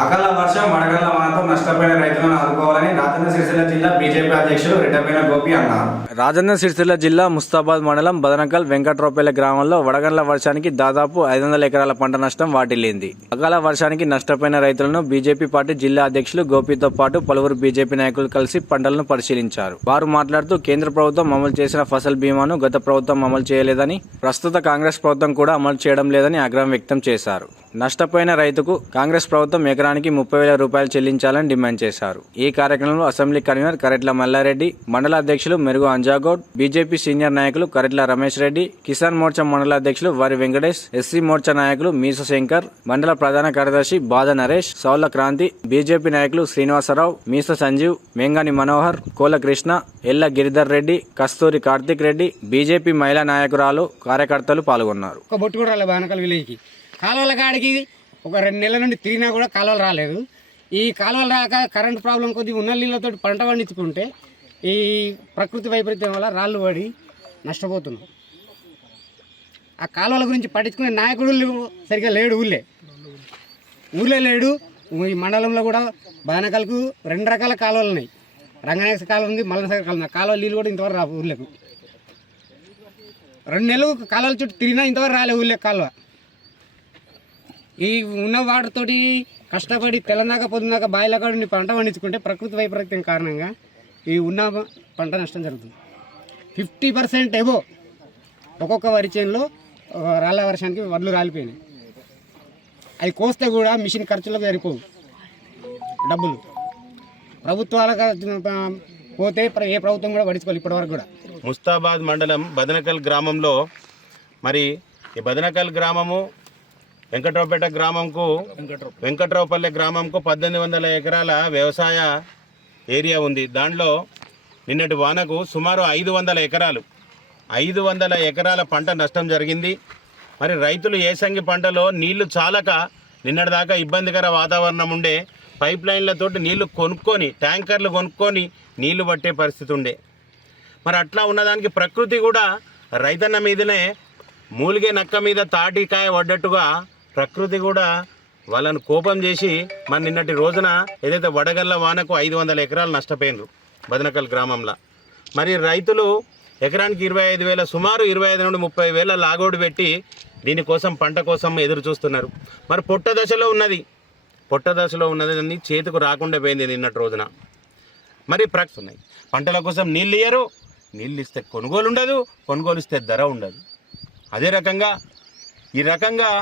అకాల వర్షం వడగళ్ల వానతో నష్టపోయిన రైతులను ఆదుకోవాలని రాజన్న సిరిసిల్ల జిల్లా బీజేపీ అధ్యక్షులు రెడ్డపైన గోపి అన్నారు. రాజన్న సిరిసిల్ల జిల్లా ముస్తాబాద్ మండలం బదనకల్ వెంకట్రావుపల్లి గ్రామంలో వడగళ్ల వర్షానికి దాదాపు 500 ఎకరాల పంట నష్టం వాటిల్లింది. అకాల వర్షానికి నష్టపోయిన రైతులను బీజేపీ పార్టీ జిల్లా అధ్యక్షులు గోపితో పాటు పలువురు బీజేపీ నాయకులు కలిసి పంటలను పరిశీలించారు. వారు మాట్లాడుతూ కేంద్ర ప్రభుత్వం అమలు చేసిన ఫసల్ బీమాను గత ప్రభుత్వం అమలు చేయలేదని, ప్రస్తుత కాంగ్రెస్ ప్రభుత్వం కూడా అమలు చేయడం లేదని ఆగ్రహం వ్యక్తం చేశారు. నష్టపోయిన రైతుకు కాంగ్రెస్ ప్రభుత్వం ఎకరానికి 30,000 రూపాయలు చెల్లించాలని డిమాండ్ చేశారు. ఈ కార్యక్రమంలో అసెంబ్లీ కన్వీనర్ కరెట్ల మల్లారెడ్డి, మండల అధ్యక్షులు మెరుగు అంజాగౌడ్, బీజేపీ సీనియర్ నాయకులు కరెట్ల రమేష్ రెడ్డి, కిసాన్ మోర్చా మండల అధ్యక్షులు వరి వెంకటేష్, ఎస్సీ మోర్చా నాయకులు మీస శంకర్, మండల ప్రధాన కార్యదర్శి బాద నరేష్, సౌల క్రాంతి, బీజేపీ నాయకులు శ్రీనివాసరావు, మీస సంజీవ్, మెంగాని మనోహర్, కోల కృష్ణ, ఎల్ల గిరిధర్ రెడ్డి, కస్తూరి కార్తిక్ రెడ్డి, బీజేపీ మహిళా నాయకురాలు, కార్యకర్తలు పాల్గొన్నారు. కాలువల కాడికి ఒక 2 నెలల నుండి తిరిగినా కూడా కాలువలు రాలేదు. ఈ కాలువలు రాక కరెంట్ ప్రాబ్లం కొద్దిగా ఉన్న నీళ్ళతో పంట పండించుకుంటే ఈ ప్రకృతి వైపరీత్యం వల్ల రాళ్ళు పడి నష్టపోతున్నాం. ఆ కాలువల గురించి పట్టించుకునే నాయకుడు సరిగ్గా లేడు. ఊళ్ళే లేడు. ఈ మండలంలో కూడా బానకల్కు 2 రకాల కాలువలు ఉన్నాయి. రంగనాయక కాలువ ఉంది, మల్లనసాగర్ కాలువ ఉంది. కాలువ నీళ్ళు కూడా ఇంతవరకు రా ఊళ్ళకు 2 నెలలు కాలువల చుట్టూ తిరిగినా ఇంతవరకు రాలే ఊళ్ళకి కాలువ. ఈ ఉన్న వాటితోటి కష్టపడి తెలంగాణ పొద్దున్నాక బాయిల కాడి పంట పండించుకుంటే ప్రకృతి వైపరీత్యం కారణంగా ఈ ఉన్న పంట నష్టం జరుగుతుంది. 50% ఏవో ఒక్కొక్క వరి చేనులో రాళ్ళ వర్షానికి వడ్లు రాలిపోయినాయి. అవి కోస్తే కూడా మిషన్ ఖర్చులకు సరిపోవు డబ్బులు. ప్రభుత్వాలకు పోతే ఏ ప్రభుత్వం కూడా పడించుకోవాలి ఇప్పటివరకు కూడా. ముస్తాబాద్ మండలం బదనకల్ గ్రామంలో మరి ఈ బదనకల్ గ్రామము వెంకట్రావుపేట గ్రామంకు వెంకట్రావుపల్లి గ్రామంకు 1800 ఎకరాల వ్యవసాయ ఏరియా ఉంది. దాంట్లో నిన్నటి వానకు సుమారు 500 ఎకరాల పంట నష్టం జరిగింది. మరి రైతులు ఏసంగి పంటలో నీళ్లు చాలక నిన్నటిదాకా ఇబ్బందికర వాతావరణం ఉండే, పైప్ లైన్లతోటి నీళ్లు కొనుక్కొని ట్యాంకర్లు కొనుక్కొని నీళ్లు పట్టే పరిస్థితి ఉండే. మరి అట్లా ఉన్నదానికి ప్రకృతి కూడా రైతన్న మీదనే మూలిగే నక్క మీద తాటికాయ పడ్డట్టుగా ప్రకృతి కూడా వాళ్ళను కోపం చేసి మన నిన్నటి రోజున ఏదైతే వడగళ్ల వానకు 500 ఎకరాలు నష్టపోయినరు బదనకల్ గ్రామంలో. మరి రైతులు ఎకరానికి 25,000 సుమారు 25 నుండి 30,000 లాగోడు పెట్టి దీనికోసం పంట కోసం ఎదురు చూస్తున్నారు. మరి పొట్ట దశలో ఉన్నది చేతికి రాకుండా పోయింది నిన్నటి రోజున. మరి ఉన్నాయి పంటల కోసం నీళ్ళు ఇయ్యరు, నీళ్ళు ఇస్తే కొనుగోలు ఉండదు, కొనుగోలు ఇస్తే ధర ఉండదు. అదే రకంగా ఈ రకంగా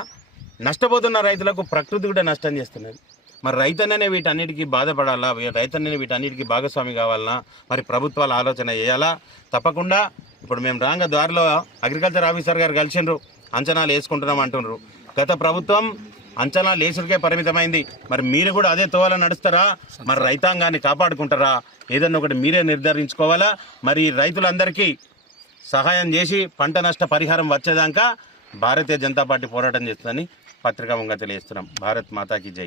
నష్టపోతున్న రైతులకు ప్రకృతి కూడా నష్టం చేస్తున్నది. మరి రైతన్ననే వీటన్నిటికీ బాధపడాలా, రైతన్ననే వీటన్నిటికీ భాగస్వామి కావాలన్నా మరి ప్రభుత్వాలు ఆలోచన చేయాలా. తప్పకుండా ఇప్పుడు మేము రాంగ దారిలో అగ్రికల్చర్ ఆఫీసర్ గారు కలిసిండ్రు, అంచనాలు వేసుకుంటున్నాం అంటున్నారు. గత ప్రభుత్వం అంచనాలు వేసుడికే పరిమితమైంది. మరి మీరు కూడా అదే తోవల నడుస్తారా? మరి రైతాంగాన్ని కాపాడుకుంటారా? ఏదన్నా ఒకటి మీరే నిర్ధారించుకోవాలా. మరి రైతులందరికీ సహాయం చేసి పంట నష్ట పరిహారం వచ్చేదాకా భారతీయ జనతా పార్టీ పోరాటం చేస్తుందని పత్రికాముఖంగా తెలియజేస్తున్నాం. భారత్ మాతాకి జై.